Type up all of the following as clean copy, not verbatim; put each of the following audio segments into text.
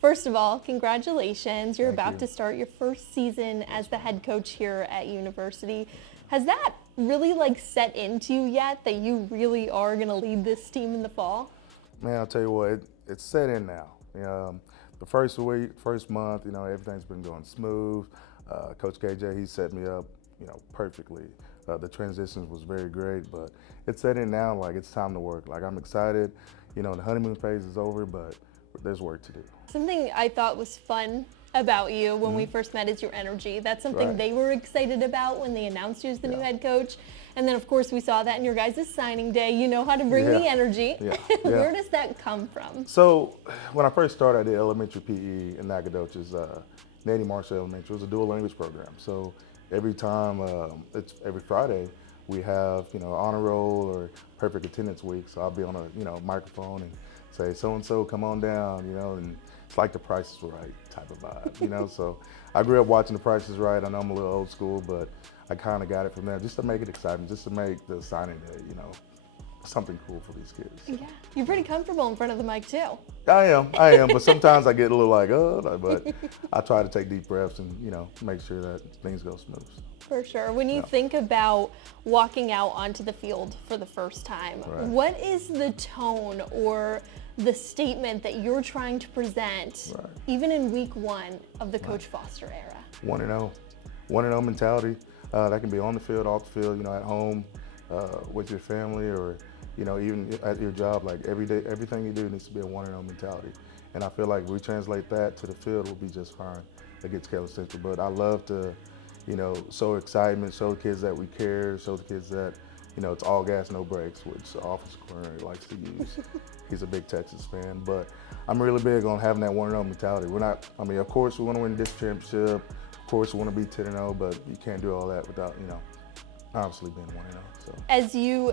First of all, congratulations. You're Thank about you. to start your first season as the head coach here at university. Has that really set into you yet that you really are going to lead this team in the fall? Man, I'll tell you what, it's set in now. The first week, first month, everything's been going smooth. Coach KJ, he set me up, perfectly. The transitions was very great, but it's set in now. Like, it's time to work. Like, I'm excited. The honeymoon phase is over, but there's work to do. Something I thought was fun about you when we first met is your energy. That's something Right. they were excited about when they announced you as the new Yeah. head coach. And then, of course, we saw that in your guys' signing day. You know how to bring the Yeah. energy. Yeah. Where Yeah. does that come from? So when I first started, I did elementary PE in Nacogdoches, Nanny Marshall Elementary. It was a dual language program. So every time, it's every Friday, we have, honor roll or perfect attendance week. So I'll be on a, microphone and say, so-and-so, come on down, and it's like the Price is Right type of vibe, So I grew up watching the Price is Right. I know I'm a little old school, but I kind of got it from there just to make it exciting, just to make the signing day, something cool for these kids. Yeah, you're pretty comfortable in front of the mic too. I am, but sometimes I get a little like, but I try to take deep breaths and, make sure that things go smooth. For sure. When you Yeah. think about walking out onto the field for the first time, Right. what is the tone or the statement that you're trying to present, Right. even in week one of the Coach Foster era? 1-0, 1-0 mentality. That can be on the field, off the field, at home, with your family, or even at your job. Like, every day, everything you do needs to be a 1-0 mentality. And I feel like we translate that to the field, we'll be just fine against Keller Central. But I love to, show excitement, show the kids that we care, show the kids that, it's all gas, no brakes, which the offensive coordinator likes to use. He's a big Texas fan, but I'm really big on having that 1-0 mentality. Of course we want to win this championship. Of course we want to be 10-0, but you can't do all that without, obviously being 1-0. So. As you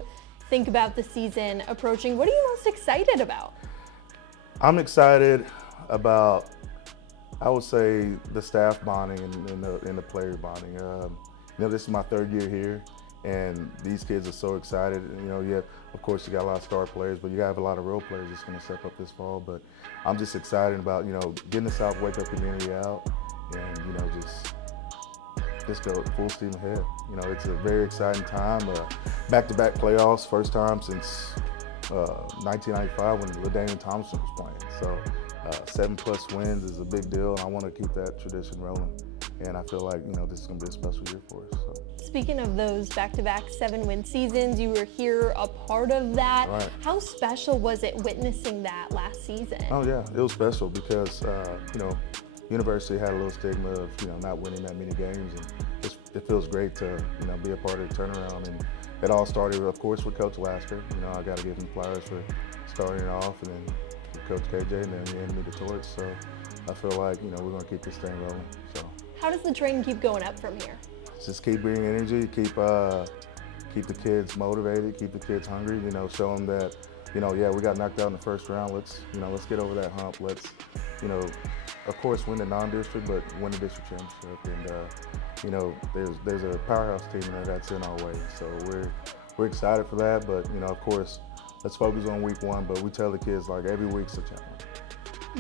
think about the season approaching, what are you most excited about? I'm excited about, I would say, the staff bonding and the player bonding. This is my third year here, and these kids are so excited. Of course, you got a lot of star players, but you have a lot of role players that's going to step up this fall. But I'm just excited about, getting the South Waco community out and, just go full steam ahead. It's a very exciting time. Back-to-back playoffs, first time since 1995 when LaDainian Thompson was playing. So 7+ wins is a big deal, and I want to keep that tradition rolling. And I feel like, this is going to be a special year for us. So. Speaking of those back-to-back 7-win seasons, you were here a part of that. Right. How special was it witnessing that last season? Oh yeah, it was special because, University had a little stigma of, not winning that many games, and it feels great to, be a part of the turnaround. And it all started, of course, with Coach Lasker. I got to give him flowers for starting it off, and then Coach KJ, and then he handed me the torch. So I feel like, we're going to keep this thing rolling. So. How does the train keep going up from here? Just keep bringing energy, keep the kids motivated, keep the kids hungry. Show them that, we got knocked out in the first round. Let's get over that hump. Let's, of course, win the non-district, but win the district championship. And there's a powerhouse team that's in our way. So we're excited for that. But of course, let's focus on week one. But we tell the kids, like, every week's a challenge.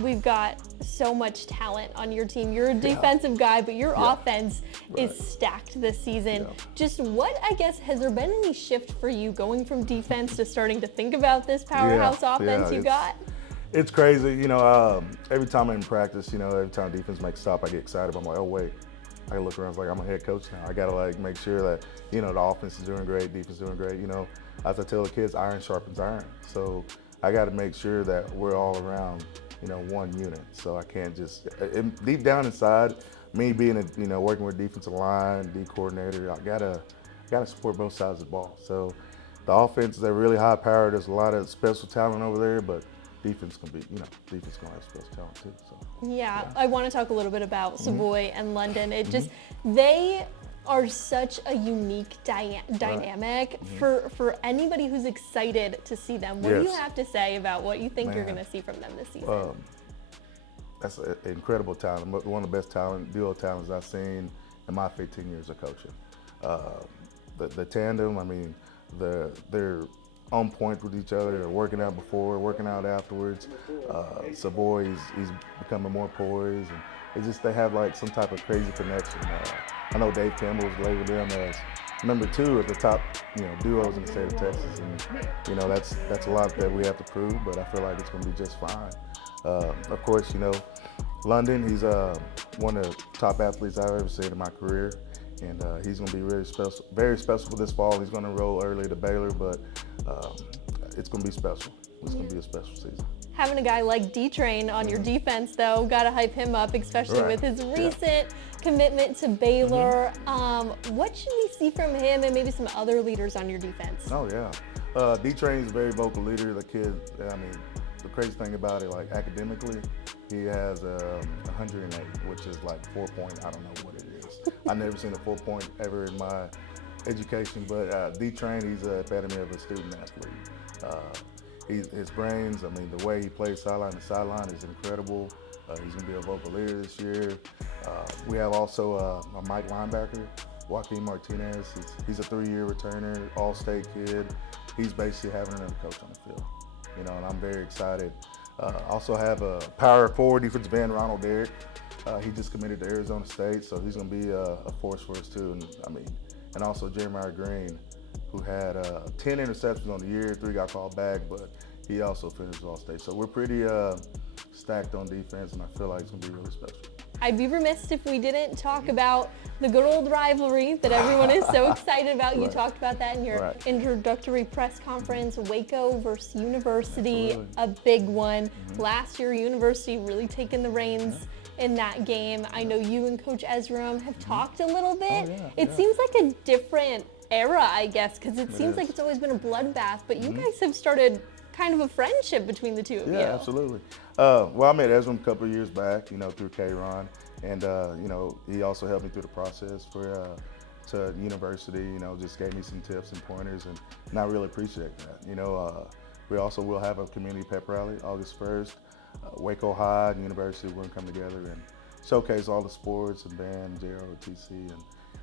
We've got so much talent on your team. You're a defensive guy, but your offense is stacked this season. Yeah. Just has there been any shift for you going from defense to starting to think about this powerhouse offense you got? It's crazy. Every time I'm in practice, every time defense makes a stop, I get excited. I'm like, oh wait, I look around, it's like I'm a head coach now. I gotta make sure that, the offense is doing great, defense is doing great. As I tell the kids, iron sharpens iron. So I gotta make sure that we're all around, one unit. So I can't just, deep down inside, me being working with defensive line, D coordinator, I gotta support both sides of the ball. So the offense is really high powered. There's a lot of special talent over there, but defense can be, defense can have special talent too. So. Yeah, I want to talk a little bit about Savoy and London. They are such a unique dynamic for anybody who's excited to see them. What do you have to say about what you think you're going to see from them this season? That's an incredible talent. One of the best duo talents I've seen in my 15 years of coaching. The tandem, they're on point with each other. They're working out before, working out afterwards. Savoy, he's becoming more poised, and it's just they have like some type of crazy connection. I know Dave Campbell's labeled them as number 2 of the top, duos in the state of Texas, and that's a lot that we have to prove. But I feel like it's going to be just fine. Of course, London, he's one of the top athletes I've ever seen in my career, and he's going to be really special, very special for this fall. He's going to enroll early to Baylor, but it's going to be special. It's going to be a special season. Having a guy like D-Train on your defense, though, got to hype him up, especially with his recent commitment to Baylor. What should we see from him and maybe some other leaders on your defense? Oh, yeah. D-Train is a very vocal leader. The kid, the crazy thing about it, like academically, he has 108, which is like 4 point, I don't know what it is. I've never seen a 4 point ever in my education, but D-Train, he's an epitome of a student athlete. His brains, the way he plays sideline to sideline is incredible. He's going to be a vocal leader this year. We have also a Mike linebacker, Joaquin Martinez. He's a 3-year returner, all-state kid. He's basically having another coach on the field, and I'm very excited. Also have a power forward defensive end, Ronald Derrick. He just committed to Arizona State, so he's going to be a force for us too. And also Jeremiah Green, who had 10 interceptions on the year, 3 got called back, but he also finished all-state. So we're pretty stacked on defense, and I feel like it's going to be really special. I'd be remiss if we didn't talk about the good old rivalry that everyone is so excited about. You talked about that in your introductory press conference. Waco versus University, a big one. Last year, University really taking the reins in that game. I know you and Coach Ezram have talked a little bit. It seems like a different era, I guess, because it seems like it's always been a bloodbath, but you guys have started kind of a friendship between the two of you. Yeah, absolutely. Well, I met Ezram a couple of years back, through K-Ron, and he also helped me through the process to university. Just gave me some tips and pointers, and I really appreciate that. We also will have a community pep rally August 1st. Waco High and University will come together and showcase all the sports and band, JROTC,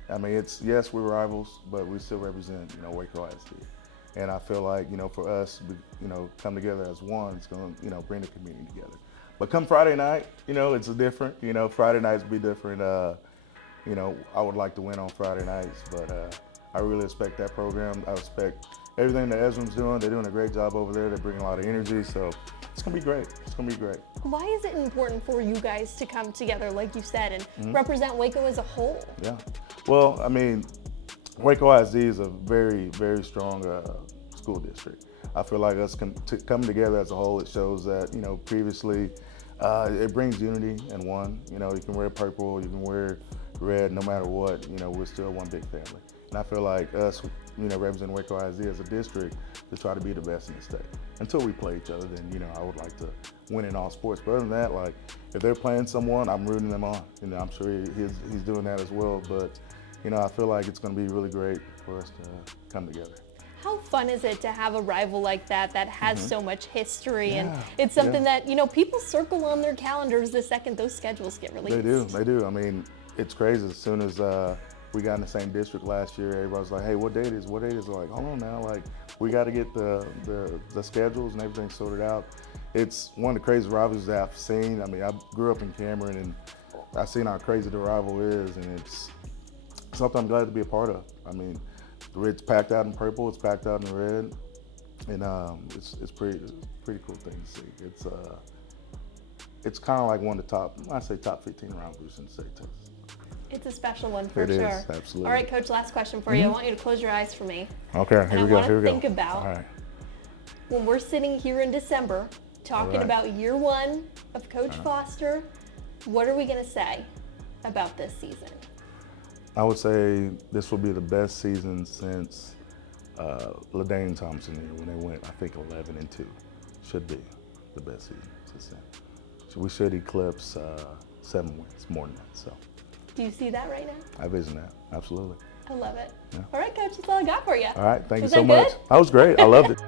and yes, we're rivals, but we still represent Waco ISD. And I feel like, for us, come together as one, it's going to, bring the community together. But come Friday night, it's different. Friday nights will be different. I would like to win on Friday nights, but I really respect that program. I respect everything that Ezram's doing. They're doing a great job over there. They're bringing a lot of energy, so it's going to be great. It's going to be great. Why is it important for you guys to come together, like you said, and represent Waco as a whole? Yeah. Well, Waco ISD is a very, very strong school district. I feel like us coming together as a whole, it shows that, previously, it brings unity and one. You can wear purple, you can wear red, no matter what, we're still one big family. And I feel like us, representing Waco ISD as a district, to try to be the best in the state. Until we play each other, then, I would like to win in all sports. But other than that, like, if they're playing someone, I'm rooting them on. I'm sure he's doing that as well. But, I feel like it's going to be really great for us to come together. How fun is it to have a rival like that has so much history, and it's something that, people circle on their calendars the second those schedules get released? They do. It's crazy. As soon as we got in the same district last year, everybody was like, hey, what date is it? Like, hold on now, like, we got to get the schedules and everything sorted out. It's one of the craziest rivalries that I've seen. I grew up in Cameron, and I've seen how crazy the rival is, and it's something I'm glad to be a part of. It's packed out in purple, it's packed out in red, and it's pretty cool thing to see. It's kind of like one of the top 15 rivalries in the state of Texas. It's a special one for sure. It is, absolutely. All right, Coach, last question for you. I want you to close your eyes for me. Okay, here we go. I want to think about when we're sitting here in December talking about year one of Coach Foster, what are we going to say about this season? I would say this will be the best season since LaDaine Thompson year when they went, I think, 11-2. Should be the best season since then. So we should eclipse 7 wins, more than that. So. Do you see that right now? I vision that, absolutely. I love it. Yeah. All right, Coach, that's all I got for you. All right, thank you so much. That was great. I loved it.